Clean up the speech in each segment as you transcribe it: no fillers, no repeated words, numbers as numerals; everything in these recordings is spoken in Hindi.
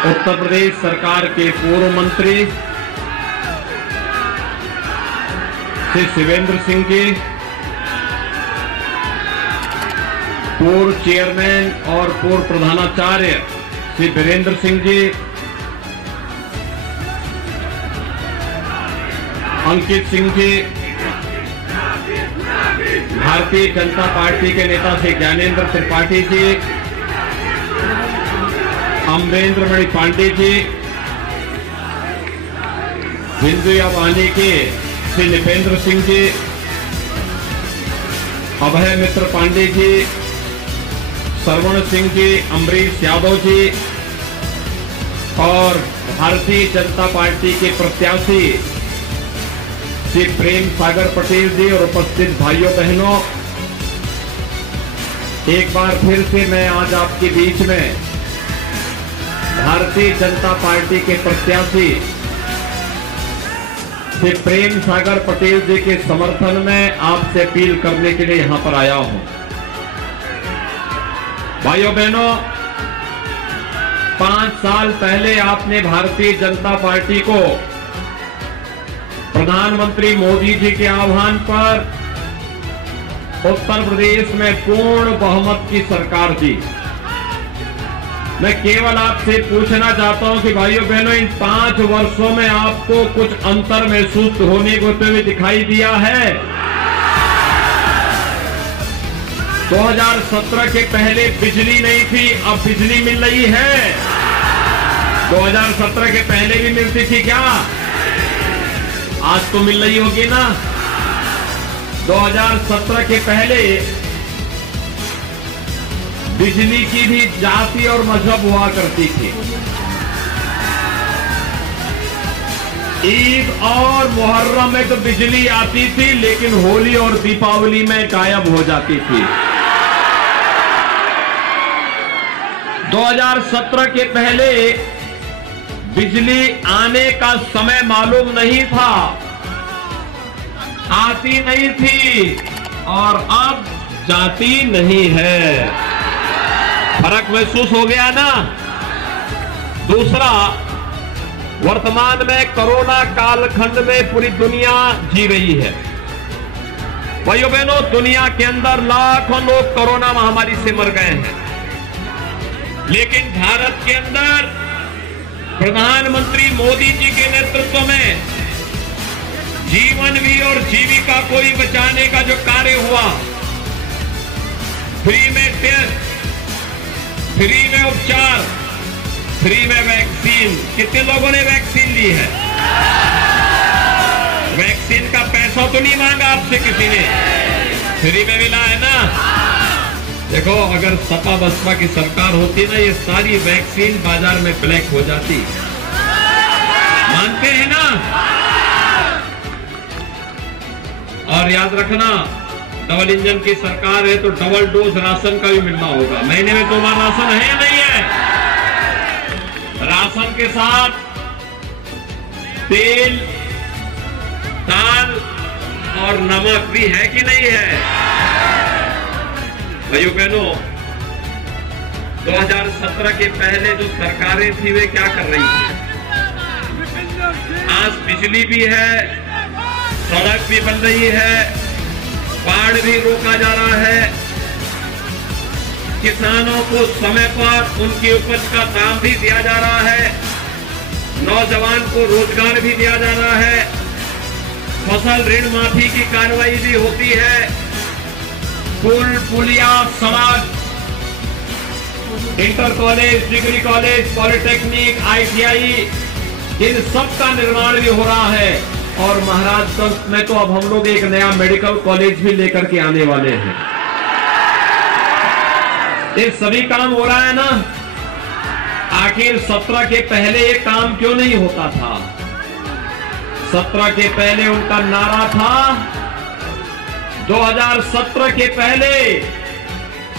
उत्तर प्रदेश सरकार के पूर्व मंत्री श्री शिवेंद्र सिंह जी, पूर्व चेयरमैन और पूर्व प्रधानाचार्य श्री वीरेंद्र सिंह जी, अंकित सिंह जी, भारतीय जनता पार्टी के नेता श्री ज्ञानेंद्र त्रिपाठी जी, अमरेंद्र मणि पांडे जी, हिंदुया वाणी के श्री निपेंद्र सिंह जी, अभय मित्र पांडे जी, श्रवण सिंह जी, अमरीश यादव जी और भारतीय जनता पार्टी के प्रत्याशी श्री प्रेम सागर पटेल जी और उपस्थित भाइयों बहनों, एक बार फिर से मैं आज आपके बीच में भारतीय जनता पार्टी के प्रत्याशी श्री प्रेम सागर पटेल जी के समर्थन में आपसे अपील करने के लिए यहां पर आया हूं। भाइयों बहनों, 5 साल पहले आपने भारतीय जनता पार्टी को प्रधानमंत्री मोदी जी के आह्वान पर उत्तर प्रदेश में पूर्ण बहुमत की सरकार दी। मैं केवल आपसे पूछना चाहता हूं कि भाइयों बहनों, इन 5 वर्षों में आपको कुछ अंतर महसूस होने को तो दिखाई दिया है? 2017 के पहले बिजली नहीं थी, अब बिजली मिल रही है। 2017 के पहले भी मिलती थी क्या? आज तो मिल रही होगी ना। 2017 के पहले बिजली की भी जाति और मजहब हुआ करती थी। ईद और मुहर्रम में तो बिजली आती थी, लेकिन होली और दीपावली में गायब हो जाती थी। 2017 के पहले बिजली आने का समय मालूम नहीं था, आती नहीं थी, और अब जाती नहीं है। फर्क महसूस हो गया ना। दूसरा, वर्तमान में कोरोना कालखंड में पूरी दुनिया जी रही है। भाइयों बहनों, दुनिया के अंदर लाखों लोग कोरोना महामारी से मर गए हैं, लेकिन भारत के अंदर प्रधानमंत्री मोदी जी के नेतृत्व में जीवन भी और जीविका को भी बचाने का जो कार्य हुआ, फ्री में टेस्ट, फ्री में उपचार, फ्री में वैक्सीन। कितने लोगों ने वैक्सीन ली है? वैक्सीन का पैसा तो नहीं मांगा आपसे किसी ने, फ्री में मिला है ना। देखो, अगर सपा बसपा की सरकार होती ना, ये सारी वैक्सीन बाजार में ब्लैक हो जाती। मानते हैं ना? और याद रखना, डबल इंजन की सरकार है तो डबल डोज राशन का भी मिलना होगा। महीने में 2 बार राशन है या नहीं है? राशन के साथ तेल, दाल और नमक भी है कि नहीं है? भाइयों बहनों, 2017 के पहले जो सरकारें थी वे क्या कर रही थी? आज बिजली भी है, सड़क भी बन रही है, बाढ़ भी रोका जा रहा है, किसानों को समय पर उनकी उपज का दाम भी दिया जा रहा है, नौजवान को रोजगार भी दिया जा रहा है, फसल ऋण माफी की कार्रवाई भी होती है, पुल, पुलिया, सड़क, inter college, degree college, polytechnic, ITI, इन सब का निर्माण भी हो रहा है। और महाराजगंज में तो अब हम लोग एक नया मेडिकल कॉलेज भी लेकर के आने वाले हैं। ये सभी काम हो रहा है ना। आखिर 17 के पहले ये काम क्यों नहीं होता था? 17 के पहले उनका नारा था, 2017 के पहले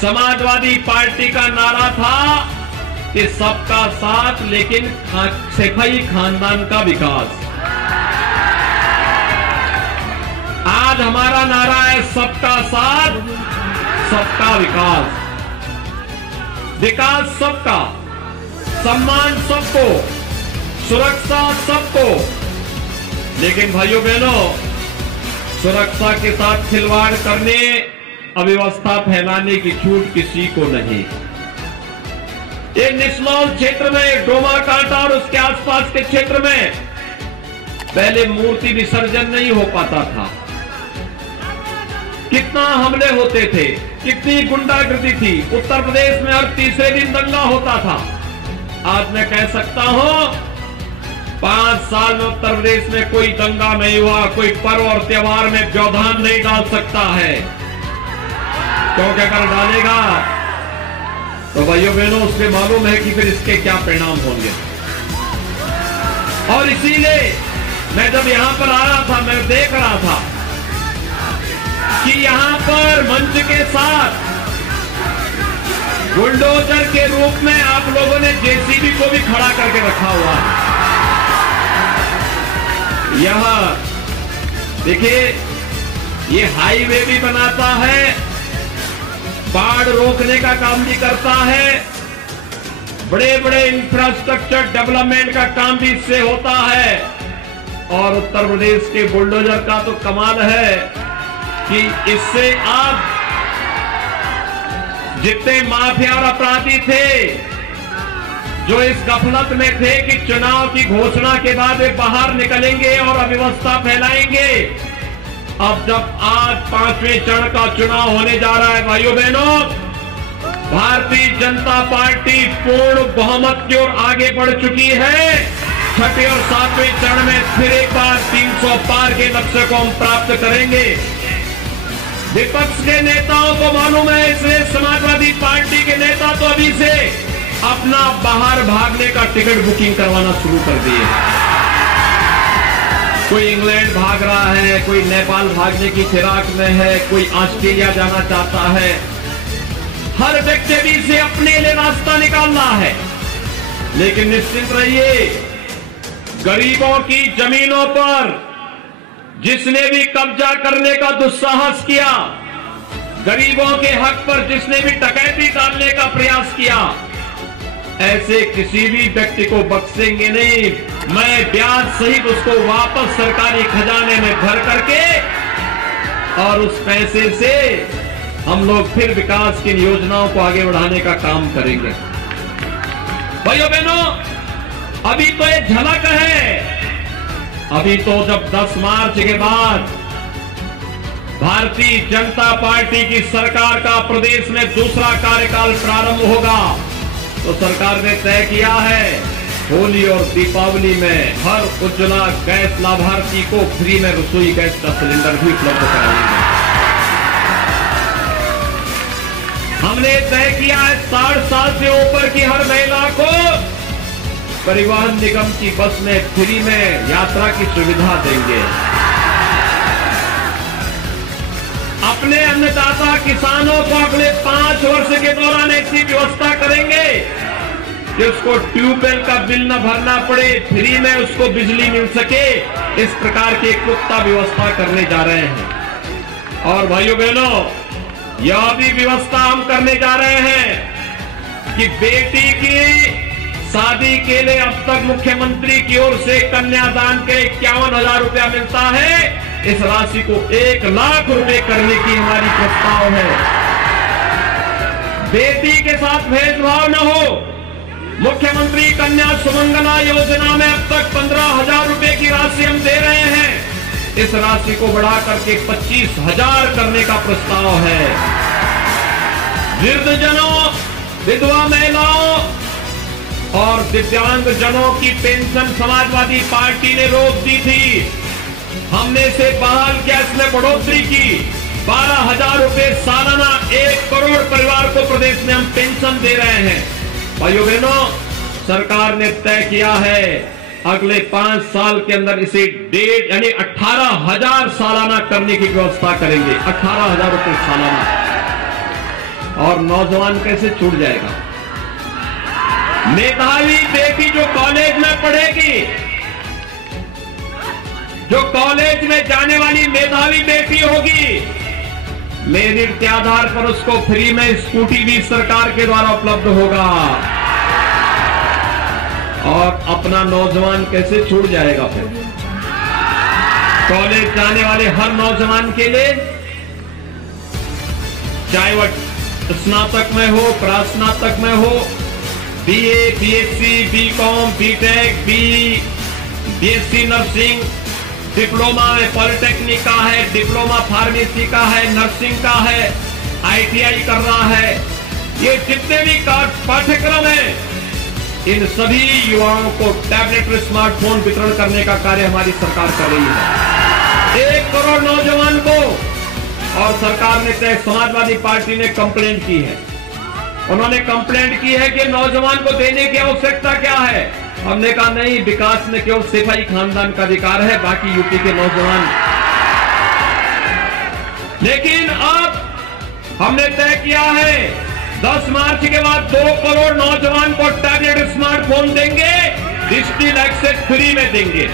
समाजवादी पार्टी का नारा था कि सबका साथ, लेकिन सफाई खानदान का विकास। आज हमारा नारा है सबका साथ, सबका विकास। विकास सबका, सम्मान सबको, सुरक्षा सबको। लेकिन भाइयों बहनों, सुरक्षा के साथ खिलवाड़ करने, अव्यवस्था फैलाने की छूट किसी को नहीं। एक निचलौल क्षेत्र में, डोमा कांटा और उसके आसपास के क्षेत्र में पहले मूर्ति विसर्जन नहीं हो पाता था। कितना हमले होते थे, कितनी गुंडागर्दी थी। उत्तर प्रदेश में हर तीसरे दिन दंगा होता था। आज मैं कह सकता हूं 5 साल में उत्तर प्रदेश में कोई दंगा नहीं हुआ, कोई पर्व और त्योहार में व्यवधान नहीं डाल सकता है। क्योंकि अगर डालेगा तो भाइयों बहनों उससे मालूम है कि फिर इसके क्या परिणाम होंगे। और इसीलिए मैं जब यहां पर आ रहा था, मैं देख रहा था कि यहां पर मंच के साथ बुलडोजर के रूप में आप लोगों ने जेसीबी को भी खड़ा करके रखा हुआ है। यहां देखिए, ये हाईवे भी बनाता है, बाढ़ रोकने का काम भी करता है, बड़े बड़े इंफ्रास्ट्रक्चर डेवलपमेंट का काम भी इससे होता है। और उत्तर प्रदेश के बुलडोजर का तो कमाल है कि इससे आप जितने माफिया और अपराधी थे जो इस गफलत में थे कि चुनाव की घोषणा के बाद वे बाहर निकलेंगे और अव्यवस्था फैलाएंगे, अब जब आज 5वें चरण का चुनाव होने जा रहा है भाइयों बहनों, भारतीय जनता पार्टी पूर्ण बहुमत की ओर आगे बढ़ चुकी है। 6वें और 7वें चरण में फिर एक बार 300 पार के लक्ष्य को हम प्राप्त करेंगे। विपक्ष के नेताओं को मालूम है, इसलिए समाजवादी पार्टी के नेता तो अभी से अपना बाहर भागने का टिकट बुकिंग करवाना शुरू कर दिए। कोई इंग्लैंड भाग रहा है, कोई नेपाल भागने की फिराक में है, कोई ऑस्ट्रेलिया जाना चाहता है। हर व्यक्ति भी से अपने लिए रास्ता निकालना है। लेकिन निश्चित रहिए, गरीबों की जमीनों पर जिसने भी कब्जा करने का दुस्साहस किया, गरीबों के हक पर जिसने भी डकैती डालने का प्रयास किया, ऐसे किसी भी व्यक्ति को बख्शेंगे नहीं। मैं ब्याज सहित उसको वापस सरकारी खजाने में भर करके और उस पैसे से हम लोग फिर विकास की योजनाओं को आगे बढ़ाने का काम करेंगे। भाइयों बहनों, अभी तो ये झलक है। अभी तो जब 10 मार्च के बाद भारतीय जनता पार्टी की सरकार का प्रदेश में दूसरा कार्यकाल प्रारंभ होगा, तो सरकार ने तय किया है होली और दीपावली में हर उज्ज्वला गैस लाभार्थी को फ्री में रसोई गैस का सिलेंडर भी उपलब्ध कराएंगे। हमने तय किया है 60 साल से ऊपर की हर महिला को परिवहन निगम की बस में फ्री में यात्रा की सुविधा देंगे। अपने अन्नदाता किसानों को अगले 5 वर्ष के दौरान ऐसी व्यवस्था करेंगे कि उसको ट्यूबवेल का बिल न भरना पड़े, फ्री में उसको बिजली मिल सके। इस प्रकार की एक पुख्ता व्यवस्था करने जा रहे हैं। और भाइयों बहनों, यह भी व्यवस्था हम करने जा रहे हैं कि बेटी की शादी के लिए अब तक मुख्यमंत्री की ओर से कन्यादान के 51,000 रुपया मिलता है। इस राशि को 1 लाख रुपए करने की हमारी प्रस्ताव है। बेटी के साथ भेदभाव न हो। मुख्यमंत्री कन्या सुमंगला योजना में अब तक 15,000 रुपए की राशि हम दे रहे हैं। इस राशि को बढ़ा करके 25,000 करने का प्रस्ताव है। वृद्धजनों, विधवा महिलाओं और दिव्यांग जनों की पेंशन समाजवादी पार्टी ने रोक दी थी। हमने इसे बहाल किया, इसमें बढ़ोतरी की। 12,000 रुपए सालाना 1 करोड़ परिवार को प्रदेश में हम पेंशन दे रहे हैं। भाइयों बहनों, सरकार ने तय किया है अगले 5 साल के अंदर इसे 1.5 यानी 18,000 सालाना करने की व्यवस्था करेंगे। 18,000 रुपए सालाना। और नौजवान कैसे छूट जाएगा? मेधावी बेटी जो कॉलेज में पढ़ेगी, जो कॉलेज में जाने वाली मेधावी बेटी होगी, मेरिट के आधार पर उसको फ्री में स्कूटी भी सरकार के द्वारा उपलब्ध होगा। और अपना नौजवान कैसे छूट जाएगा फिर? कॉलेज जाने वाले हर नौजवान के लिए, चाहे वह स्नातक में हो, प्रास्नातक में हो, BA, BSc, BCom, BTech, BSc nursing, diploma में पॉलिटेक्निक का है, डिप्लोमा फार्मेसी का है, नर्सिंग का है, आईटीआई कर रहा है, ये जितने भी पाठ्यक्रम हैं, इन सभी युवाओं को टैबलेट और स्मार्टफोन वितरण करने का कार्य हमारी सरकार कर रही है। 1 करोड़ नौजवान को, और सरकार ने तय समाजवादी पार्टी ने कंप्लेंट की है। उन्होंने कंप्लेंट की है कि नौजवान को देने की आवश्यकता क्या है। हमने कहा नहीं, विकास में केवल सिपाही खानदान का अधिकार है, बाकी यूपी के नौजवान। लेकिन अब हमने तय किया है 10 मार्च के बाद 2 करोड़ नौजवान को टैबलेट स्मार्टफोन देंगे, डिजिटल एक्सेस फ्री में देंगे।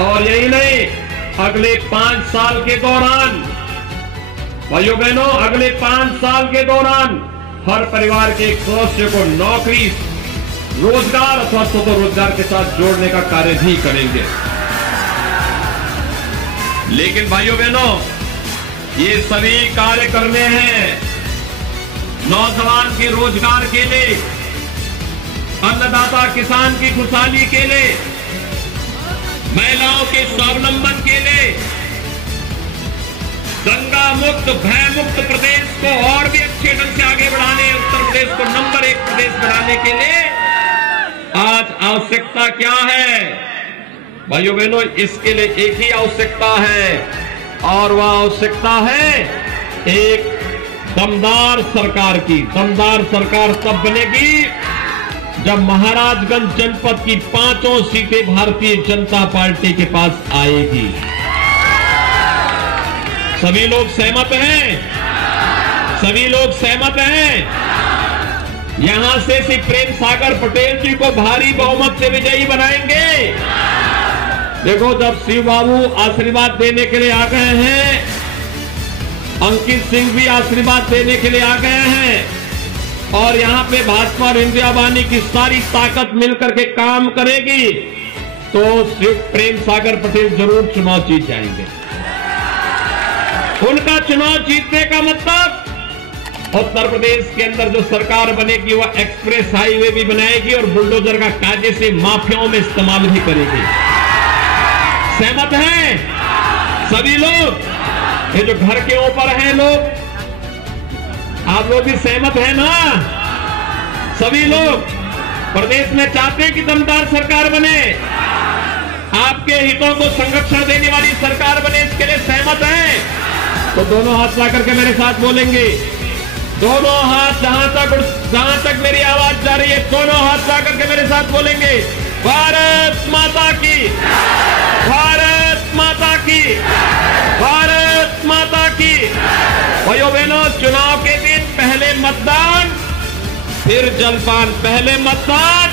और यही नहीं, अगले 5 साल के दौरान, भाइयों बहनों, अगले 5 साल के दौरान हर परिवार के एक सदस्य को नौकरी, रोजगार अथवा स्वरोजगार के साथ जोड़ने का कार्य भी करेंगे। लेकिन भाइयों बहनों, ये सभी कार्य करने हैं नौजवान के रोजगार के लिए, अन्नदाता किसान की खुशहाली के लिए, महिलाओं के स्वावलंबन के लिए, दंगा मुक्त, भय मुक्त प्रदेश को और भी अच्छे ढंग से आगे बढ़ाने, उत्तर प्रदेश को नंबर 1 प्रदेश बनाने के लिए आज आवश्यकता क्या है? भाइयों बहनों, इसके लिए एक ही आवश्यकता है, और वह आवश्यकता है एक दमदार सरकार की। दमदार सरकार तब बनेगी जब महाराजगंज जनपद की 5 सीटें भारतीय जनता पार्टी के पास आएगी। सभी लोग सहमत हैं? सभी लोग सहमत हैं? यहां से श्री प्रेम सागर पटेल जी को भारी बहुमत से विजयी बनाएंगे। देखो, जब शिव बाबू आशीर्वाद देने के लिए आ गए हैं, अंकित सिंह भी आशीर्वाद देने के लिए आ गए हैं, और यहां पे भाजपा और इंडिया वाहिनी की सारी ताकत मिलकर के काम करेगी, तो श्री प्रेम सागर पटेल जरूर चुनाव जीत जाएंगे। उनका चुनाव जीतने का मतलब उत्तर प्रदेश के अंदर जो सरकार बनेगी वह एक्सप्रेस हाईवे भी बनाएगी और बुलडोजर का कायदे से माफियाओं में इस्तेमाल भी करेगी। सहमत हैं सभी लोग? ये जो घर के ऊपर हैं लोग, आप लोग भी सहमत हैं ना? सभी लोग प्रदेश में चाहते हैं कि दमदार सरकार बने, आपके हितों को संरक्षण देने वाली सरकार बने, इसके लिए सहमत हैं? तो दोनों हाथ ला करके मेरे साथ बोलेंगे। दोनों हाथ, जहां तक मेरी आवाज जा रही है, दोनों हाथ ला करके मेरे साथ बोलेंगे, भारत माता की, भारत माता की, भारत माता की। भाइयों बहनों, चुनाव के दिन पहले मतदान, फिर जलपान। पहले मतदान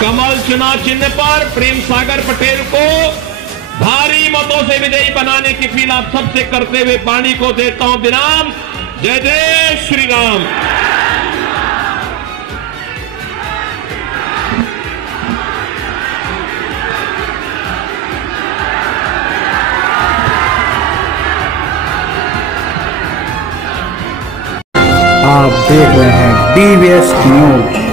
कमल चुनाव चिन्ह पर प्रेम सागर पटेल को भारी मतों से विजयी बनाने की अपील आप सबसे करते हुए वाणी को देता हूं विराम। जय जय श्री राम। आप देख रहे हैं DVS न्यूज।